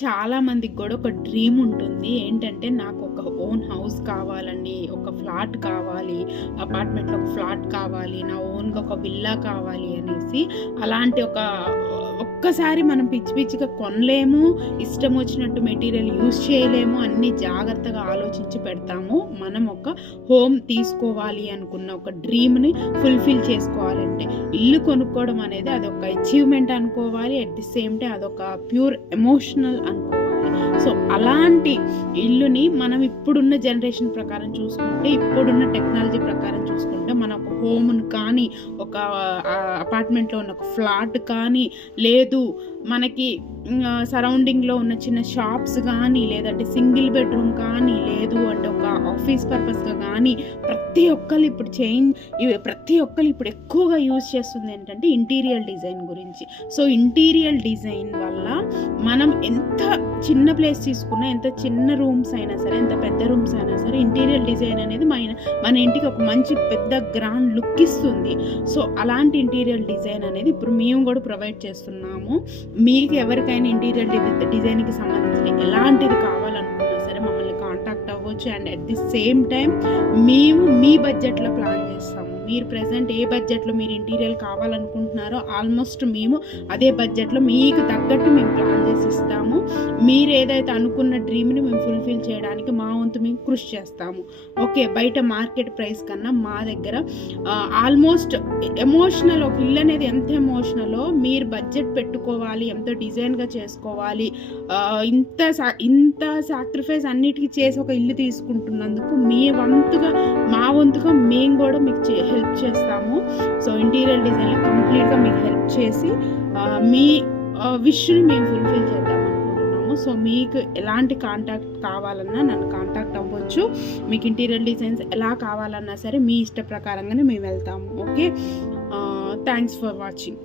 చాలా మందికి కూడా ఒక డ్రీమ్ ఉంటుంది. ఏంటంటే నాకు ఒక ఓన్ హౌస్ కావాలండి, ఒక ఫ్లాట్ కావాలి, అపార్ట్మెంట్లో ఒక ఫ్లాట్ కావాలి, నా ఓన్గా ఒక విల్లా కావాలి అనేసి. అలాంటి ఒక్కసారి మనం పిచ్చి పిచ్చిగా కొనలేము, ఇష్టం వచ్చినట్టు మెటీరియల్ యూజ్ చేయలేము, అన్నీ జాగ్రత్తగా ఆలోచించి పెడతాము. మనం ఒక హోమ్ తీసుకోవాలి అనుకున్న ఒక డ్రీమ్ని ఫుల్ఫిల్ చేసుకోవాలంటే ఇల్లు కొనుక్కోవడం అనేది అదొక అచీవ్మెంట్ అనుకోవాలి. అట్ ది సేమ్ టైం అదొక ప్యూర్ ఎమోషనల్ అనుకోవాలి. సో అలాంటి ఇల్లుని మనం ఇప్పుడున్న జనరేషన్ ప్రకారం చూసుకుంటే, ఇప్పుడున్న టెక్నాలజీ ప్రకారం చూసుకుంటే, మన ఒక హోమ్ను కానీ, ఒక అపార్ట్మెంట్లో ఉన్న ఒక ఫ్లాట్ కానీ, లేదు మనకి సరౌండింగ్లో ఉన్న చిన్న షాప్స్ కానీ, లేదంటే సింగిల్ బెడ్రూమ్ కానీ, లేదు అంటే ఒక ఆఫీస్ పర్పస్గా కానీ, ప్రతి ఒక్కరు ఇప్పుడు ఎక్కువగా యూజ్ చేస్తుంది ఏంటంటే ఇంటీరియర్ డిజైన్ గురించి. సో ఇంటీరియర్ డిజైన్ వల్ల మనం ఎంత చిన్న ప్లేస్ తీసుకున్నా, ఎంత చిన్న రూమ్స్ అయినా సరే, ఎంత పెద్ద రూమ్స్ అయినా సరే, ఇంటీరియర్ డిజైన్ అనేది మన ఇంటికి ఒక మంచి పెద్ద గ్రాండ్ లుక్ ఇస్తుంది. సో అలాంటి ఇంటీరియర్ డిజైన్ అనేది ఇప్పుడు మేము కూడా ప్రొవైడ్ చేస్తున్నాము. మీకు ఎవరికైనా ఇంటీరియర్ డిజైన్కి సంబంధించిన ఎలాంటిది కావాలనుకున్నా సరే మమ్మల్ని కాంటాక్ట్ అవ్వచ్చు. And at the same time మేము మీ బడ్జెట్లో ప్లాన్ చేస్తాము. మీరు ప్రజెంట్ ఏ బడ్జెట్లో మీరు ఇంటీరియర్ కావాలనుకుంటున్నారో ఆల్మోస్ట్ మేము అదే బడ్జెట్లో మీకు తగ్గట్టు మేము ప్లాన్ చేసి ఇస్తాము. మీరు ఏదైతే అనుకున్న డ్రీమ్ని మేము ఫుల్ఫిల్ చేయడానికి మా వంతు మేము కృషి చేస్తాము. ఓకే, బయట మార్కెట్ ప్రైస్ కన్నా మా దగ్గర ఆల్మోస్ట్ ఎమోషనల్, ఒక ఇల్లు అనేది ఎంత ఎమోషనలో మీరు బడ్జెట్ పెట్టుకోవాలి, ఎంతో డిజైన్గా చేసుకోవాలి, ఇంత సాక్రిఫైస్ అన్నిటికీ చేసి ఒక ఇల్లు తీసుకుంటున్నందుకు మా వంతుగా మేము కూడా మీకు హెల్ప్ చేస్తాము. సో ఇంటీరియర్ డిజైన్లో కంప్లీట్గా మీకు హెల్ప్ చేసి మీ విష్ని మేము ఫుల్ఫిల్ చేద్దాం అనుకుంటున్నాము. సో మీకు ఎలాంటి కాంటాక్ట్ కావాలన్నా నన్ను కాంటాక్ట్ అవ్వచ్చు. మీకు ఇంటీరియర్ డిజైన్స్ ఎలా కావాలన్నా సరే మీ ఇష్ట ప్రకారంగానే మేము వెళ్తాము. Okay, thanks for watching.